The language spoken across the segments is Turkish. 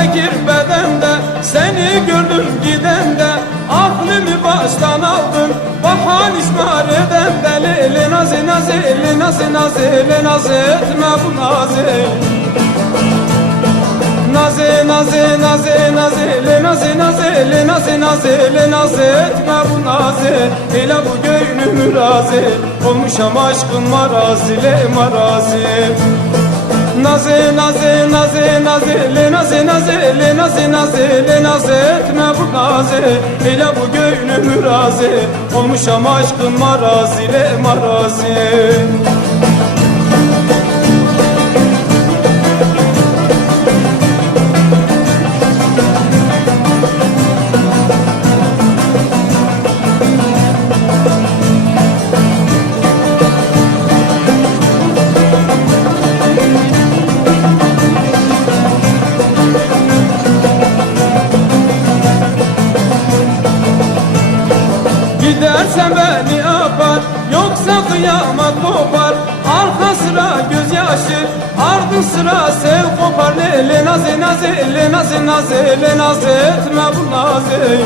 eve girmeden de Seni gördüm giden de Aklımı baştan aldın Bahan ismar eden de Leyli nazi nazi Leyli nazi nazi Leyli nazi etme bu nazi Nazi nazi nazi nazi Leyli nazi nazi Leyli nazi nazi Leyli nazi etme bu nazi Hele bu göynümü razi Olmuşam aşkın marazi Leyli marazi Nazi nazi nazi nazi naze, naze, naze, naze etme bu naze. Hele bu göynümü raze Olmuşam aşkın marazi, le marazi. aşık Ardın sıra sev kopar Lele naze naze Lele naze naze Lele naze etme bu naze.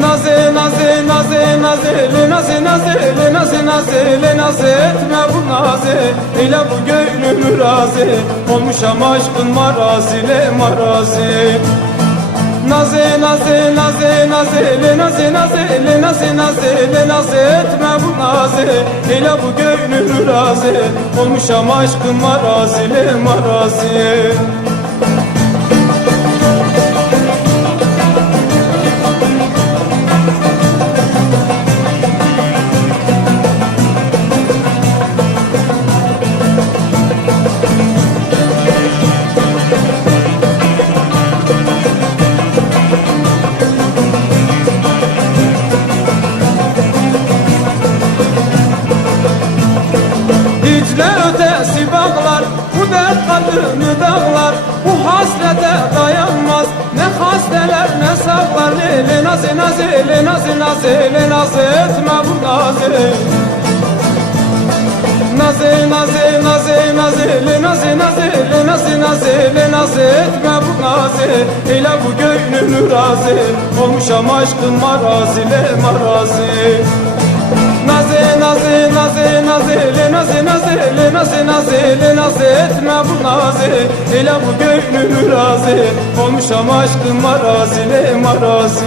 Naze naze naze naze Lele naze naze Lele naze naze Lele naze etme bu naze. Eyle bu gönlümü razi Olmuşam aşkın marazi Le marazi? Naze naze naze naze le naze naze le naze naze le naze etme bu naze. Hele bu gönlümü razı olmuşam aşkın marazi le marazi kadını dağlar Bu hasrete dayanmaz. Ne hasteler ne sağlar Le nazi nazi le nazi nazi le nazi etme bu nazi Nazi nazi nazi nazi le nazi nazi le nazi nazi le nazi etme bu nazi Hele bu gönlümü razı Olmuşam aşkın marazi le marazi. Nazi nazi nazi nazi nazi nazi nazi nazi etme bu nazi Hele bu gönlümü razı. Olmuşam aşkın marazi le marazi